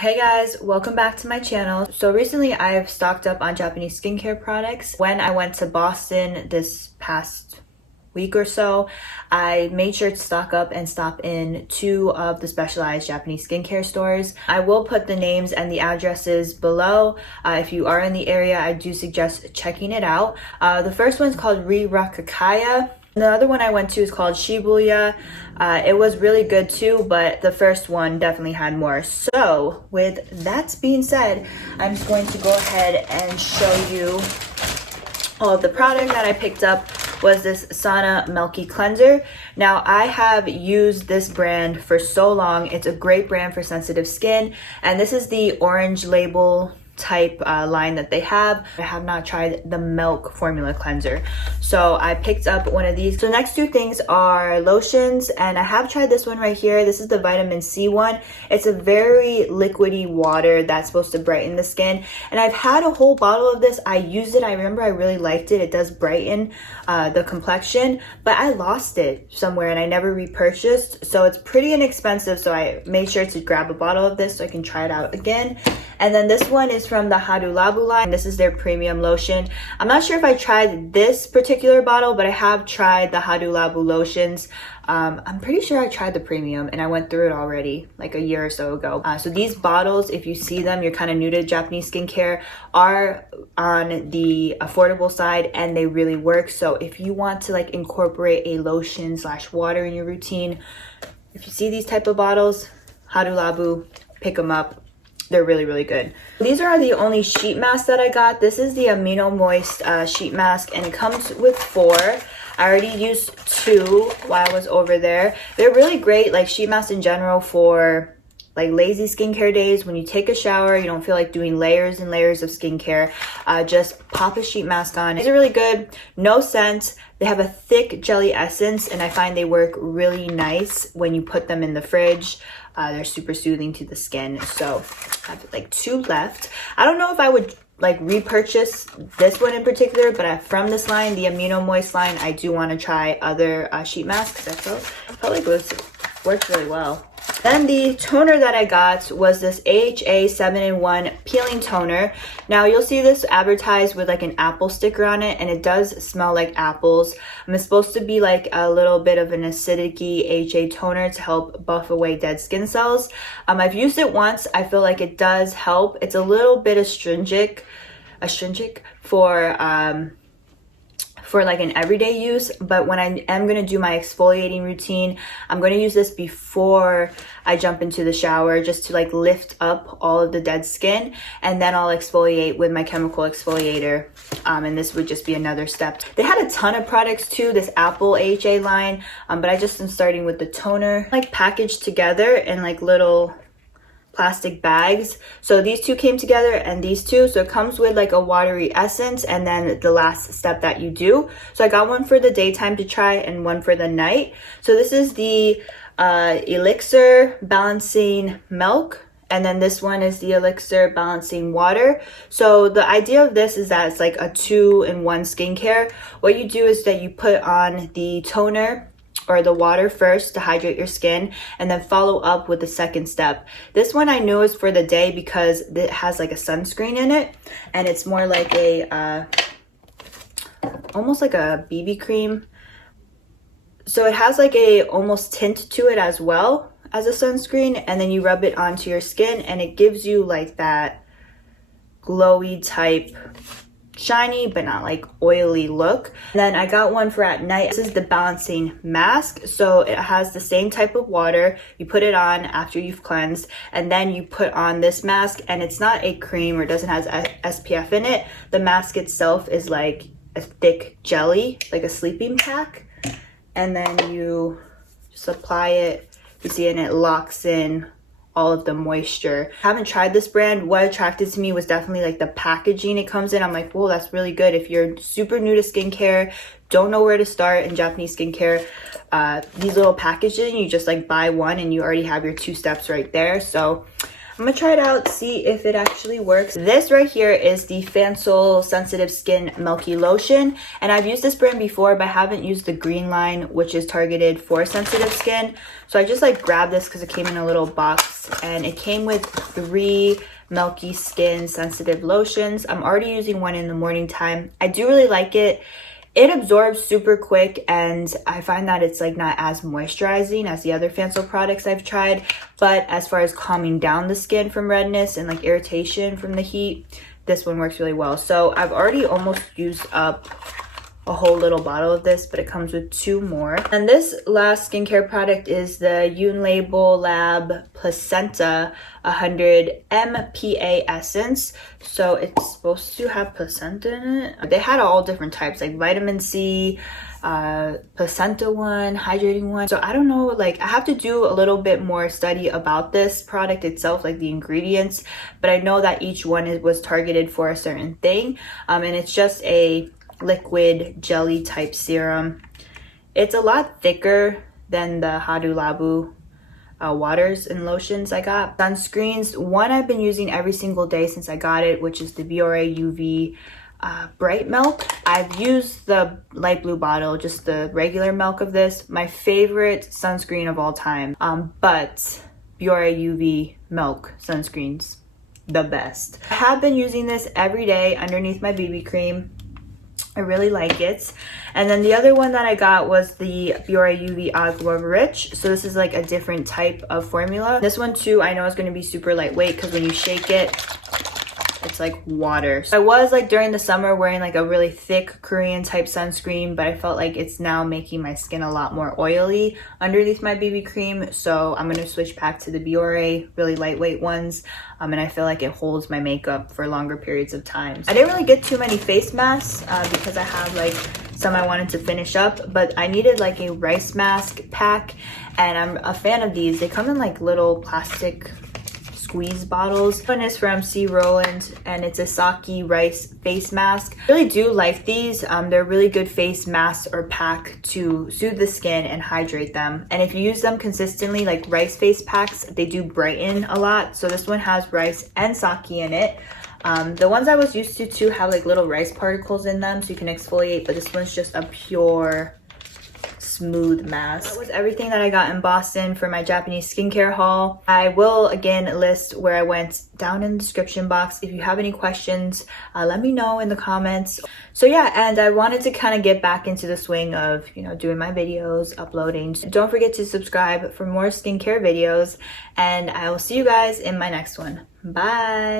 Hey guys, welcome back to my channel. So recently I've stocked up on Japanese skincare products. When I went to Boston this past week or so, I made sure to stock up and stop in 2 of the specialized Japanese skincare stores. I will put the names and the addresses below. If you are in the area, I do suggest checking it out. The first one's called Reiwatakiya. The other one I went to is called Shibuyala. It was really good too, but the first one definitely had more. So with that being said, I'm just going to go ahead and show you all of the product that I picked up. Was this Sana Milky Cleanser. Now I have used this brand for so long. It's a great brand for sensitive skin, and this is the orange label type line that they have. I have not tried the milk formula cleanser, so I picked up one of these. So the next 2 things are lotions, and I have tried this one right here. This is the vitamin C one. It's a very liquidy water that's supposed to brighten the skin, and I've had a whole bottle of this. I used it. I remember I really liked it. It does brighten the complexion, but I lost it somewhere and I never repurchased, so it's pretty inexpensive. So I made sure to grab a bottle of this so I can try it out again. And then this one is from the Hadulabu line. This is their premium lotion. I'm not sure if I tried this particular bottle, but I have tried the Hadulabu lotions. I'm pretty sure I tried the premium and I went through it already like a year or so ago. So these bottles, if you see them, you're kind of new to Japanese skincare, are on the affordable side and they really work. So if you want to like incorporate a lotion / water in your routine, if you see these type of bottles, Hadulabu, pick them up. They're really, really good. These are the only sheet masks that I got. This is the Amino Moist sheet mask, and it comes with 4. I already used 2 while I was over there. They're really great, like sheet masks in general, for like lazy skincare days. When you take a shower, you don't feel like doing layers and layers of skincare. Just pop a sheet mask on. These are really good. No scent. They have a thick jelly essence, and I find they work really nice when you put them in the fridge. They're super soothing to the skin. So I have like 2 left. I don't know if I would like repurchase this one in particular, but from this line, the Amino Moist line, I do want to try other sheet masks. I felt like it worked really well. Then the toner that I got was this AHA 7-in-1 peeling toner. Now you'll see this advertised with like an apple sticker on it, and it does smell like apples. It's supposed to be like a little bit of an acidic-y AHA toner to help buff away dead skin cells. I've used it once. I feel like it does help. It's a little bit astringent for like an everyday use, but when I am going to do my exfoliating routine, I'm going to use this before I jump into the shower, just to like lift up all of the dead skin, and then I'll exfoliate with my chemical exfoliator, and this would just be another step. They had a ton of products too, this Apple AHA line, but I just am starting with the toner, like packaged together in like little plastic bags. So these 2 came together, and these 2, so it comes with like a watery essence and then the last step that you do. So I got one for the daytime to try and one for the night. So this is the Elixir Balancing Milk, and then this one is the Elixir Balancing Water. So the idea of this is that it's like a 2-in-1 skincare. What you do is that you put on the toner or the water first to hydrate your skin, and then follow up with the second step. This one I knew is for the day because it has like a sunscreen in it, and it's more like a almost like a BB cream. So it has like a almost tint to it as well as a sunscreen, and then you rub it onto your skin and it gives you like that glowy type, shiny but not like oily look. Then I got one for at night. This is the balancing mask. So it has the same type of water. You put it on after you've cleansed, and then you put on this mask, and it's not a cream or doesn't have SPF in it. The mask itself is like a thick jelly, like a sleeping pack, and then you just apply it. You see, and it locks in all of the moisture. I haven't tried this brand. What attracted to me was definitely like the packaging it comes in. I'm like, whoa, that's really good. If you're super new to skincare, don't know where to start in Japanese skincare, these little packaging, you just like buy one and you already have your 2 steps right there. So I'm gonna try it out, see if it actually works. This right here is the Fansol Sensitive Skin Milky Lotion, and I've used this brand before, but I haven't used the green line, which is targeted for sensitive skin. So I just like grabbed this because it came in a little box, and it came with 3 milky skin sensitive lotions. I'm already using one in the morning time. I do really like it. It absorbs super quick, and I find that it's like not as moisturizing as the other Fansol products I've tried. But as far as calming down the skin from redness and like irritation from the heat, this one works really well. So I've already almost used up a whole little bottle of this, but it comes with 2 more. And this last skincare product is the Unlabel Lab Placenta 100 MPA Essence. So it's supposed to have placenta in it. They had all different types, like vitamin C, placenta one, hydrating one. So I don't know, like I have to do a little bit more study about this product itself, like the ingredients, but I know that each one was targeted for a certain thing. And it's just a liquid jelly type serum. It's a lot thicker than the Hadu Labu waters and lotions I got. Sunscreens, one I've been using every single day since I got it, which is the Biore UV Bright Milk. I've used the light blue bottle, just the regular milk of this. My favorite sunscreen of all time, but Biore UV Milk sunscreens, the best. I have been using this every day underneath my BB cream. I really like it. And then the other one that I got was the Biore UV Agua Rich. So this is like a different type of formula. This one too, I know is going to be super lightweight because when you shake it, it's like water. So I was like during the summer wearing like a really thick Korean type sunscreen, but I felt like it's now making my skin a lot more oily underneath my BB cream. So I'm going to switch back to the Biore really lightweight ones. And I feel like it holds my makeup for longer periods of time. I didn't really get too many face masks because I have like some I wanted to finish up, but I needed like a rice mask pack, and I'm a fan of these. They come in like little plastic squeeze bottles. This one is from C. Rowland, and it's a sake rice face mask. I really do like these. They're really good face masks or pack to soothe the skin and hydrate them. And if you use them consistently, like rice face packs, they do brighten a lot. So this one has rice and sake in it. The ones I was used to have like little rice particles in them, so you can exfoliate, but this one's just a pure smooth mask. That was everything that I got in Boston for my Japanese skincare haul. I will again list where I went down in the description box. If you have any questions, let me know in the comments. So yeah, and I wanted to kind of get back into the swing of, you know, doing my videos, uploading. So don't forget to subscribe for more skincare videos, and I will see you guys in my next one. Bye.